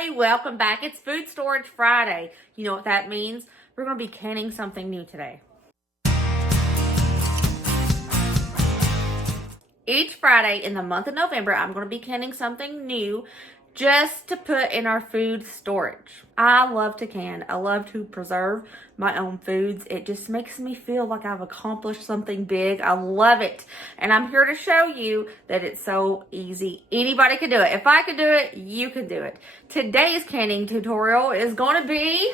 everybody, welcome back. It's Food Storage Friday. You know what that means? We're going to be canning something new today. Each Friday in the month of November, I'm going to be canning something new just to put in our food storage. I love to can. I love to preserve my own foods. It just makes me feel like I've accomplished something big. I love it. And I'm here to show you that it's so easy. Anybody can do it. If I could do it, you can do it. Today's canning tutorial is going to be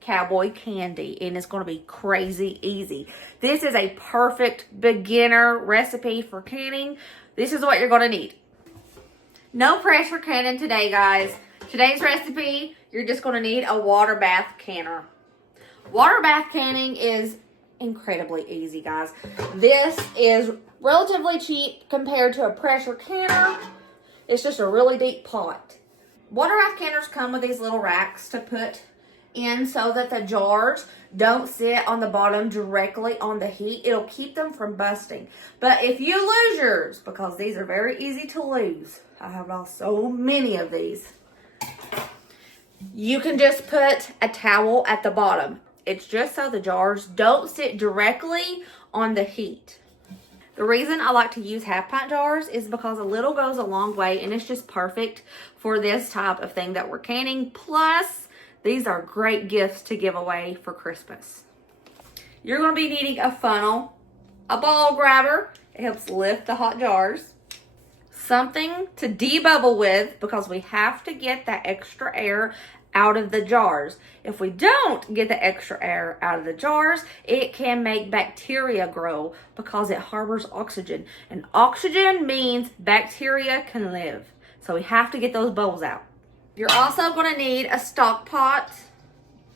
Cowboy Candy, and it's going to be crazy easy. This is a perfect beginner recipe for canning. This is what you're going to need. No pressure canning today, guys. Today's recipe, you're just going to need a water bath canner. Water bath canning is incredibly easy, guys. This is relatively cheap compared to a pressure canner. It's just a really deep pot. Water bath canners come with these little racks to put in so that the jars don't sit on the bottom directly on the heat. It'll keep them from busting. But if you lose yours, because these are very easy to lose, I have lost so many of these, you can just put a towel at the bottom. It's just so the jars don't sit directly on the heat. The reason I like to use half-pint jars is because a little goes a long way, and it's just perfect for this type of thing that we're canning. Plus, these are great gifts to give away for Christmas. You're going to be needing a funnel, a ball grabber, it helps lift the hot jars, something to debubble with because we have to get that extra air out of the jars. If we don't get the extra air out of the jars, it can make bacteria grow because it harbors oxygen. And oxygen means bacteria can live. So we have to get those bubbles out. You're also going to need a stock pot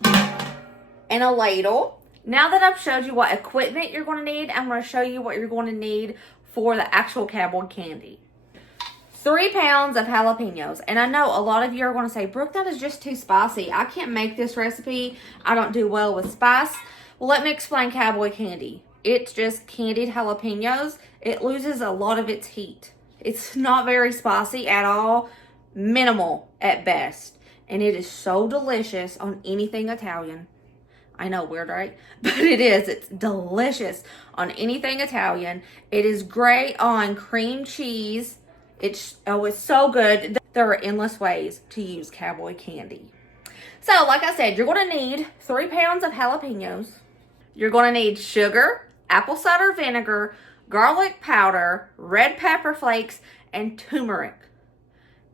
and a ladle. Now that I've showed you what equipment you're going to need, I'm going to show you what you're going to need for the actual Cowboy Candy. 3 pounds of jalapenos. And I know a lot of you are going to say, Brooke, that is just too spicy. I can't make this recipe. I don't do well with spice. Well, let me explain Cowboy Candy. It's just candied jalapenos. It loses a lot of its heat. It's not very spicy at all. Minimal at best. And it is so delicious on anything Italian. I know, weird, right? But it is. It's delicious on anything Italian. It is great on cream cheese. It's so good. There are endless ways to use Cowboy Candy. So, like I said, you're going to need 3 pounds of jalapenos. You're going to need sugar, apple cider vinegar, garlic powder, red pepper flakes, and turmeric.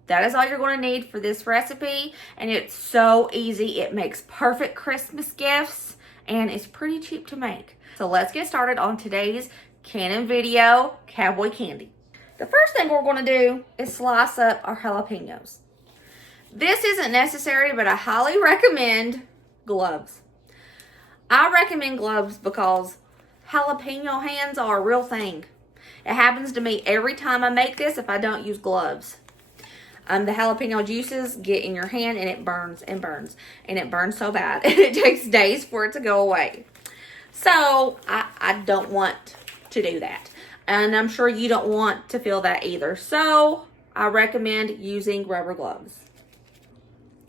That is all you're going to need for this recipe, and it's so easy. It makes perfect Christmas gifts, and it's pretty cheap to make. So let's get started on today's canning video, Cowboy Candy. The first thing we're going to do is slice up our jalapenos. This isn't necessary, but I highly recommend gloves. I recommend gloves because jalapeno hands are a real thing. It happens to me every time I make this if I don't use gloves. The jalapeno juices get in your hand and it burns and burns. And it burns so bad. And it takes days for it to go away. So, I don't want to do that. And I'm sure you don't want to feel that either. So, I recommend using rubber gloves.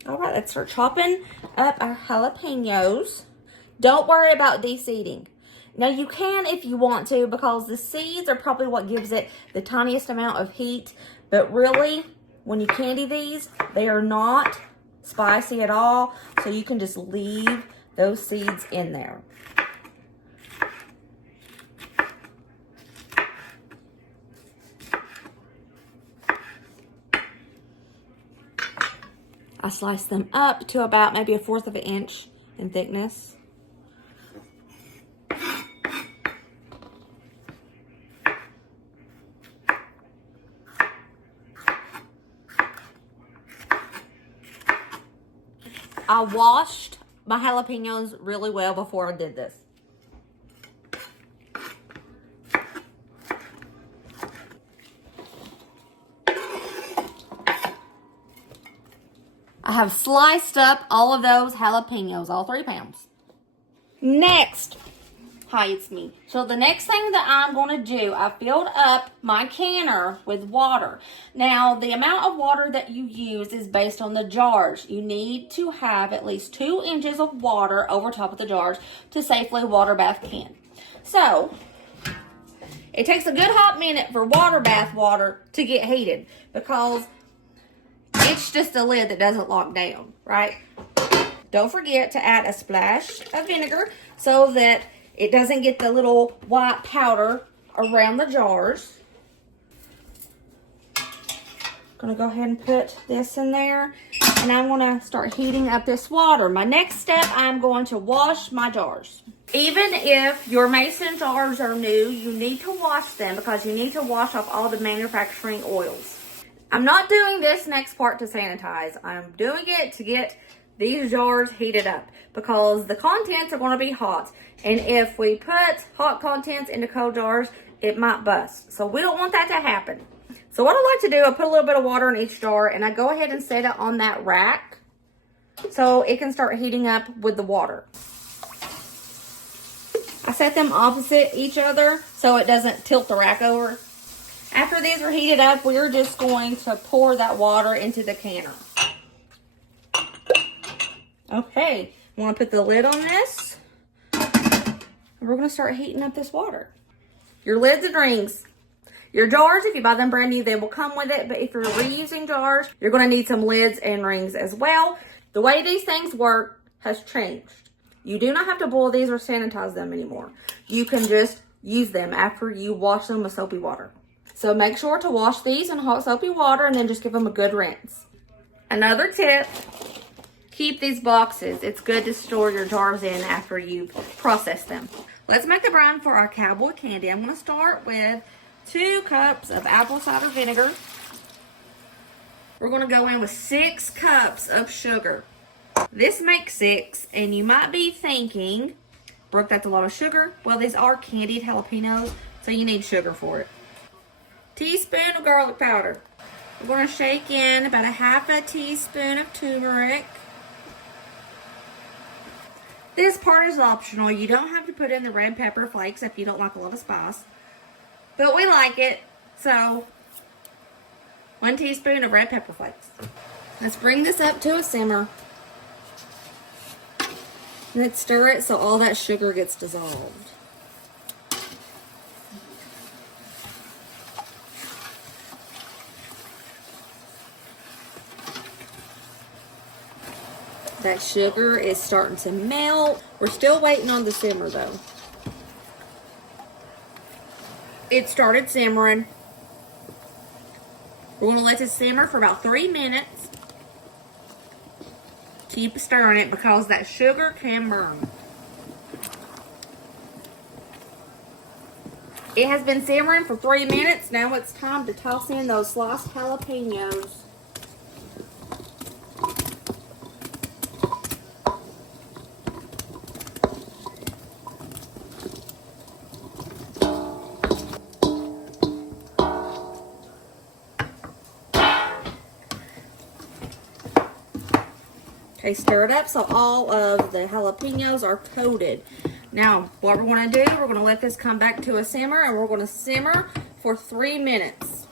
Alright, let's start chopping up our jalapenos. Don't worry about de-seeding. Now, you can if you want to because the seeds are probably what gives it the tiniest amount of heat. But really, when you candy these, they are not spicy at all. So, you can just leave those seeds in there. I slice them up to about maybe 1/4 of an inch in thickness. I washed my jalapenos really well before I did this. I have sliced up all of those jalapenos, all 3 pounds. Next, heights me. So the next thing that I'm going to do, I filled up my canner with water. Now, the amount of water that you use is based on the jars. You need to have at least 2 inches of water over top of the jars to safely water bath can. So, it takes a good hot minute for water bath water to get heated because it's just a lid that doesn't lock down, right? Don't forget to add a splash of vinegar so that it doesn't get the little white powder around the jars. Gonna go ahead and put this in there, and I'm gonna start heating up this water. My next step, I'm going to wash my jars. Even if your mason jars are new, you need to wash them because you need to wash off all the manufacturing oils. I'm not doing this next part to sanitize. I'm doing it to get these jars heated up because the contents are going to be hot. And if we put hot contents into cold jars, it might bust. So we don't want that to happen. So what I like to do, I put a little bit of water in each jar and I go ahead and set it on that rack so it can start heating up with the water. I set them opposite each other so it doesn't tilt the rack over. After these are heated up, we're just going to pour that water into the canner. Okay, I'm going to put the lid on this. And we're going to start heating up this water. Your lids and rings. Your jars, if you buy them brand new, they will come with it. But if you're reusing jars, you're going to need some lids and rings as well. The way these things work has changed. You do not have to boil these or sanitize them anymore. You can just use them after you wash them with soapy water. So make sure to wash these in hot soapy water and then just give them a good rinse. Another tip. Keep these boxes. It's good to store your jars in after you've processed them. Let's make the brine for our Cowboy Candy. I'm going to start with 2 cups of apple cider vinegar. We're going to go in with 6 cups of sugar. This makes 6, and you might be thinking, Brooke, that's a lot of sugar. Well, these are candied jalapenos, so you need sugar for it. Teaspoon of garlic powder. We're going to shake in about a half a teaspoon of turmeric. This part is optional. You don't have to put in the red pepper flakes if you don't like a lot of spice. But we like it, so 1 teaspoon of red pepper flakes. Let's bring this up to a simmer. Let's stir it so all that sugar gets dissolved. That sugar is starting to melt. We're still waiting on the simmer though. It started simmering. We're going to let this simmer for about 3 minutes. Keep stirring it because that sugar can burn. It has been simmering for 3 minutes. Now it's time to toss in those sliced jalapenos. Okay, stir it up so all of the jalapenos are coated. Now, what we're going to do, we're going to let this come back to a simmer, and we're going to simmer for 3 minutes.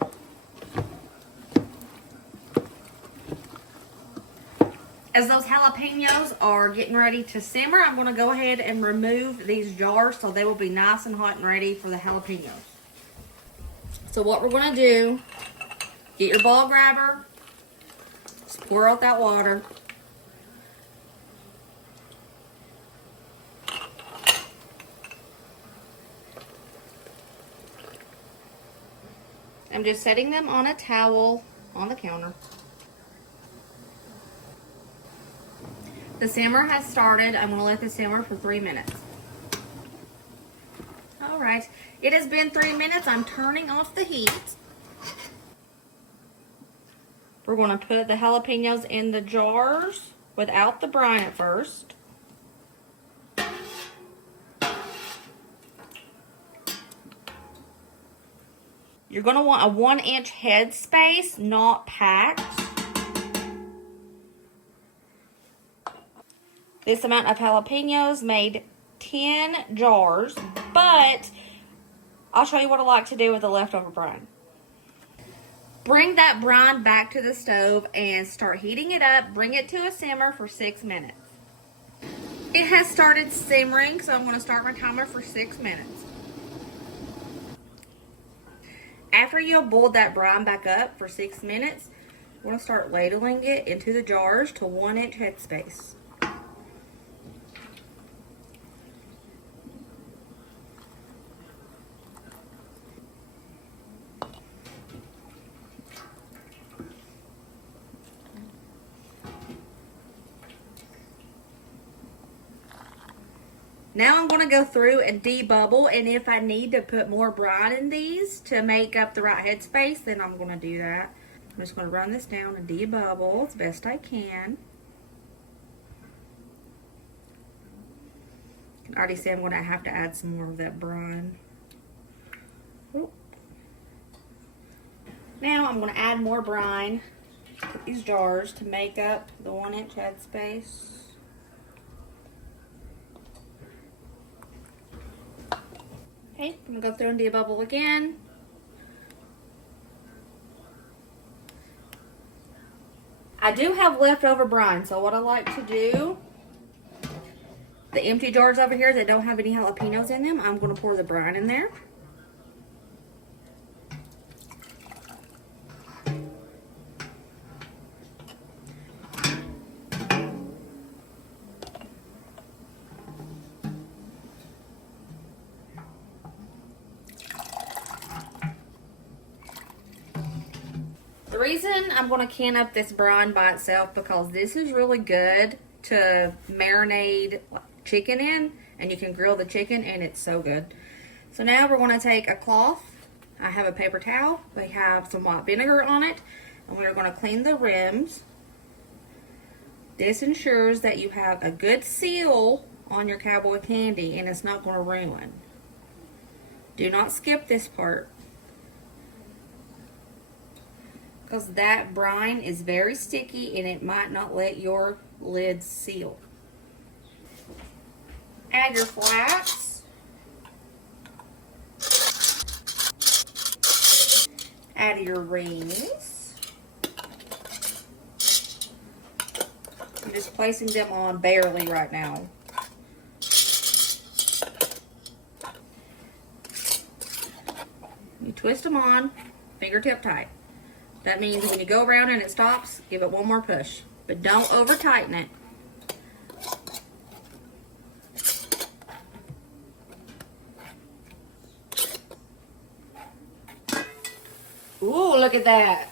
As those jalapenos are getting ready to simmer, I'm going to go ahead and remove these jars so they will be nice and hot and ready for the jalapenos. So what we're going to do, get your ball grabber, just pour out that water. I'm just setting them on a towel on the counter. The simmer has started. I'm going to let this simmer for 3 minutes. Alright, it has been 3 minutes. I'm turning off the heat. We're going to put the jalapenos in the jars without the brine at first. You're going to want a 1-inch head space, not packed. This amount of jalapenos made 10 jars, but I'll show you what I like to do with the leftover brine. Bring that brine back to the stove and start heating it up. Bring it to a simmer for 6 minutes. It has started simmering, so I'm going to start my timer for 6 minutes. After you've boiled that brine back up for 6 minutes, I'm going to start ladling it into the jars to 1-inch headspace. Now I'm going to go through and debubble, and if I need to put more brine in these to make up the right headspace, then I'm going to do that. I'm just going to run this down and debubble as best I can. I can already see I'm going to have to add some more of that brine. Now I'm going to add more brine to these jars to make up the 1-inch headspace. Okay, I'm going to go through and debubble again. I do have leftover brine, so what I like to do, the empty jars over here that don't have any jalapenos in them, I'm going to pour the brine in there. The reason I'm going to can up this brine by itself because this is really good to marinate chicken in, and you can grill the chicken and it's so good. So now we're going to take a cloth. I have a paper towel. We have some white vinegar on it, and we're going to clean the rims. This ensures that you have a good seal on your Cowboy Candy and it's not going to ruin. Do not skip this part, because that brine is very sticky and it might not let your lids seal. Add your flax. Add your rings. I'm just placing them on barely right now. You twist them on, fingertip tight. That means when you go around and it stops, give it one more push. But don't over tighten it. Ooh, look at that.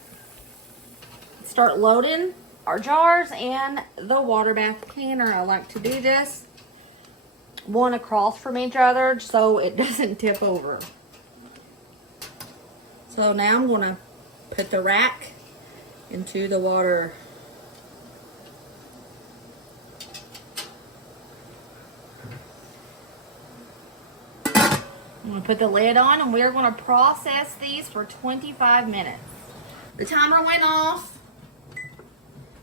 Start loading our jars and the water bath canner. I like to do this one across from each other so it doesn't tip over. So now I'm going to put the rack into the water. I'm going to put the lid on and we're going to process these for 25 minutes. The timer went off.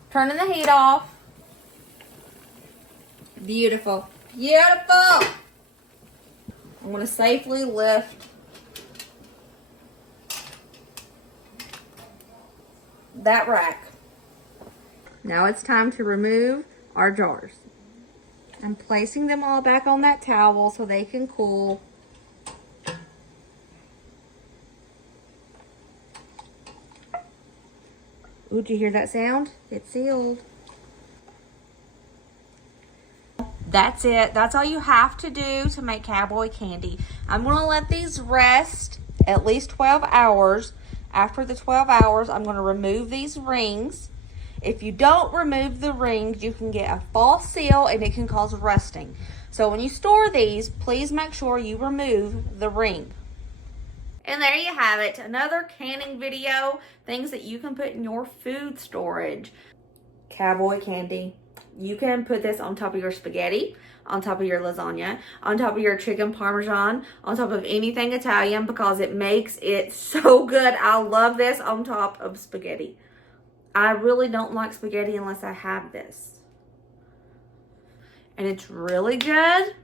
Turning the heat off. Beautiful. Beautiful. I'm going to safely lift that rack. Now it's time to remove our jars. I'm placing them all back on that towel so they can cool. Ooh, did you hear that sound? It's sealed. That's it. That's all you have to do to make Cowboy Candy. I'm going to let these rest at least 12 hours. After the 12 hours, I'm going to remove these rings. If you don't remove the rings, you can get a false seal and it can cause rusting. So when you store these, please make sure you remove the ring. And there you have it, another canning video, things that you can put in your food storage. Cowboy Candy. You can put this on top of your spaghetti, on top of your lasagna, on top of your chicken parmesan, on top of anything Italian because it makes it so good. I love this on top of spaghetti. I really don't like spaghetti unless I have this. And it's really good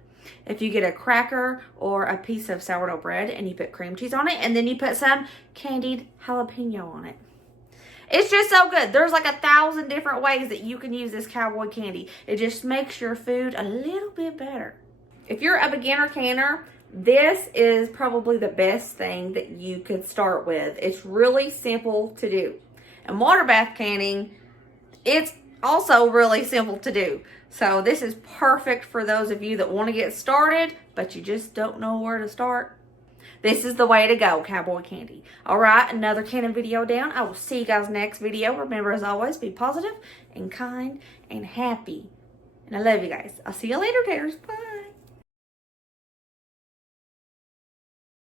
If you get a cracker or a piece of sourdough bread and you put cream cheese on it, and then you put some candied jalapeno on it. It's just so good. There's like 1,000 different ways that you can use this cowboy candy. It just makes your food a little bit better. If you're a beginner canner, this is probably the best thing that you could start with. It's really simple to do. And water bath canning, it's also really simple to do. So this is perfect for those of you that want to get started, but you just don't know where to start. This is the way to go, cowboy candy. All right, another canning video down. I will see you guys next video. Remember, as always, be positive and kind and happy. And I love you guys. I'll see you later, taters. Bye.